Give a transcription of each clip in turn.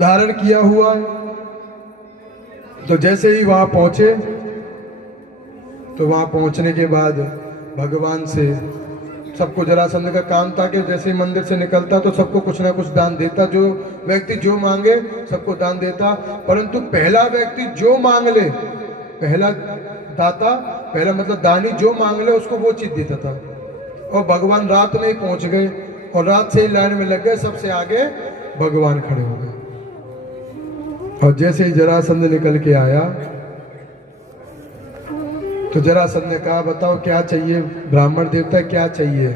धारण किया हुआ है। तो जैसे ही वहां पहुंचे, तो वहां पहुंचने के बाद भगवान से सबको, जरासंध का काम था कि जैसे ही मंदिर से निकलता तो सबको कुछ ना कुछ दान देता, जो व्यक्ति जो मांगे सबको दान देता। परंतु पहला व्यक्ति जो मांग ले, पहला दाता, पहला मतलब दानी जो मांग ले उसको वो चीज देता था। और भगवान रात में ही पहुंच गए और रात से ही लाइन में लग गए, सबसे आगे भगवान खड़े हो गए। और जैसे ही जरासंध निकल के आया तो जरासंध ने कहा, बताओ क्या चाहिए ब्राह्मण देवता, क्या चाहिए?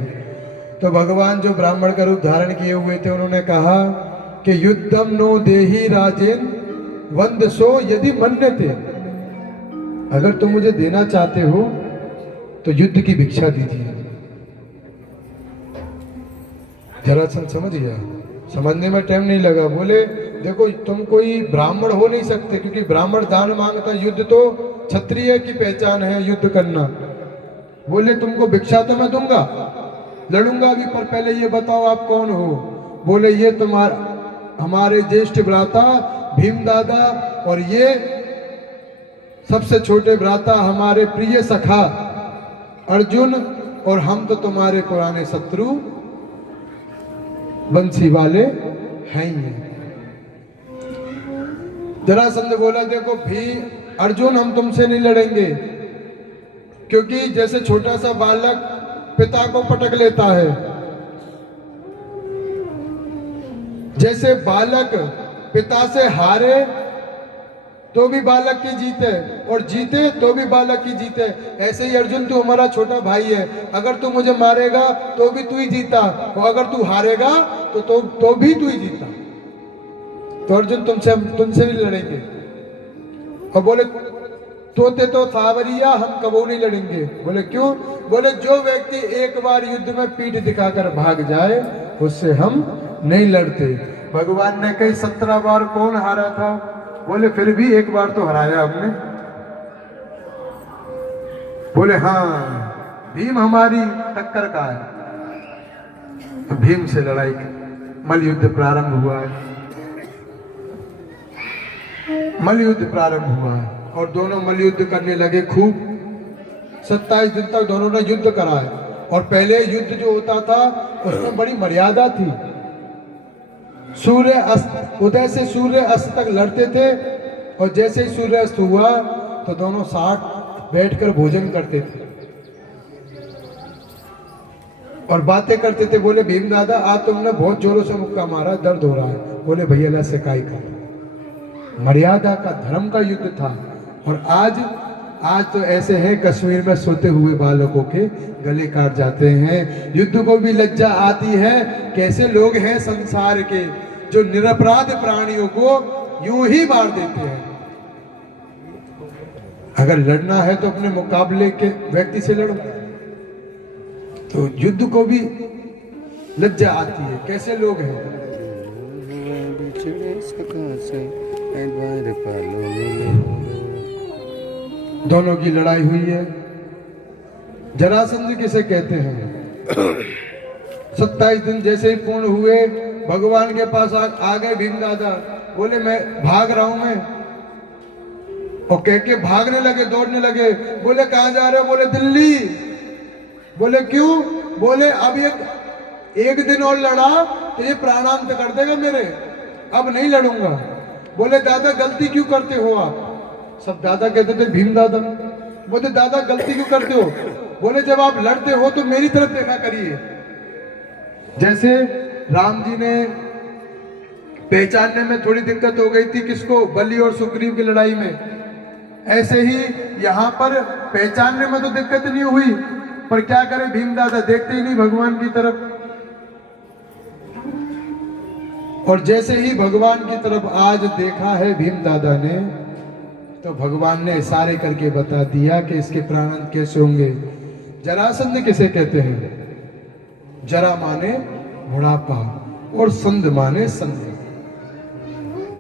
तो भगवान जो ब्राह्मण का रूप धारण किए हुए थे उन्होंने कहा कि युद्धम नो देहि राजेन वंदसो यदि मन्यते, अगर तुम मुझे देना चाहते हो तो युद्ध की भिक्षा दीजिए। जरासंध समझ गया, समझने में टाइम नहीं लगा। बोले देखो तुम कोई ब्राह्मण हो नहीं सकते, क्योंकि ब्राह्मण दान मांगता, युद्ध तो क्षत्रिय की पहचान है युद्ध करना। बोले तुमको भिक्षा तो मैं दूंगा, लड़ूंगा भी, पर पहले ये बताओ आप कौन हो? बोले ये तुम्हारा हमारे ज्येष्ठ भ्राता भीम दादा, और ये सबसे छोटे भ्राता हमारे प्रिय सखा अर्जुन, और हम तो तुम्हारे पुराने शत्रु बंसी वाले हैं ही। जरासंध बोला देखो भी अर्जुन, हम तुमसे नहीं लड़ेंगे, क्योंकि जैसे छोटा सा बालक पिता को पटक लेता है, जैसे बालक पिता से हारे तो भी बालक की जीत है, और जीते तो भी बालक की जीत है, ऐसे ही अर्जुन तू हमारा छोटा भाई है। अगर तू मुझे मारेगा तो भी तू ही जीता, और अगर तू हारेगा तो भी तू ही जीता। तो अर्जुन तुमसे नहीं लड़ेंगे। और बोले तोते तो सावरिया, हम कबो नहीं लड़ेंगे। बोले क्यों? बोले जो व्यक्ति एक बार युद्ध में पीठ दिखाकर भाग जाए उससे हम नहीं लड़ते। भगवान ने कई 17 बार कौन हारा था? बोले फिर भी एक बार तो हराया हमने। बोले हाँ, भीम हमारी टक्कर का है। तो भीम से लड़ाई, मल्ल प्रारंभ हुआ है। मल्ल प्रारंभ हुआ है और दोनों मल्ल करने लगे खूब। 27 दिन तक दोनों ने युद्ध करा है। और पहले युद्ध जो होता था उसमें बड़ी मर्यादा थी। सूर्य अस्त, उदय से सूर्य अस्त तक लड़ते थे, और जैसे ही सूर्य अस्त हुआ तो दोनों साथ बैठकर भोजन करते थे और बातें करते थे। बोले भीम दादा आज तुमने बहुत जोरों से मुक्का मारा, दर्द हो रहा है। बोले भैया ला सिकाई कर। मर्यादा का, धर्म का युद्ध था। और आज तो ऐसे हैं, कश्मीर में सोते हुए बालकों के गले काट जाते हैं। युद्ध को भी लज्जा आती है। कैसे लोग हैं संसार के जो निरपराध प्राणियों को यूं ही मार देते हैं। अगर लड़ना है तो अपने मुकाबले के व्यक्ति से लड़ो। तो युद्ध को भी लज्जा आती है। कैसे लोग हैं। दोनों की लड़ाई हुई है। जरासंध किसे कहते हैं? 27 दिन जैसे ही पूर्ण हुए भगवान के पास आ गए भीम दादा। बोले मैं भाग रहा हूं मैं, और कह के भागने लगे, दौड़ने लगे। बोले कहां जा रहे हो? बोले दिल्ली। बोले क्यों? बोले अब एक दिन और लड़ा तो ये प्राणांत कर देगा मेरे, अब नहीं लड़ूंगा। बोले दादा गलती क्यों करते हो आप? सब दादा कहते थे भीम दादा। बोले दादा गलती क्यों करते हो? बोले जब आप लड़ते हो तो मेरी तरफ देखा करिए। जैसे राम जी ने पहचानने में थोड़ी दिक्कत हो गई थी, किसको? बलि और सुग्रीव की लड़ाई में। ऐसे ही यहाँ पर पहचानने में तो दिक्कत नहीं हुई, पर क्या करे भीम दादा देखते ही नहीं भगवान की तरफ। और जैसे ही भगवान की तरफ आज देखा है भीम दादा ने, तो भगवान ने इशारे करके बता दिया कि इसके प्राणांत कैसे होंगे। जरासंध किसे कहते हैं? जरा माने बुढ़ापा और संध माने संध।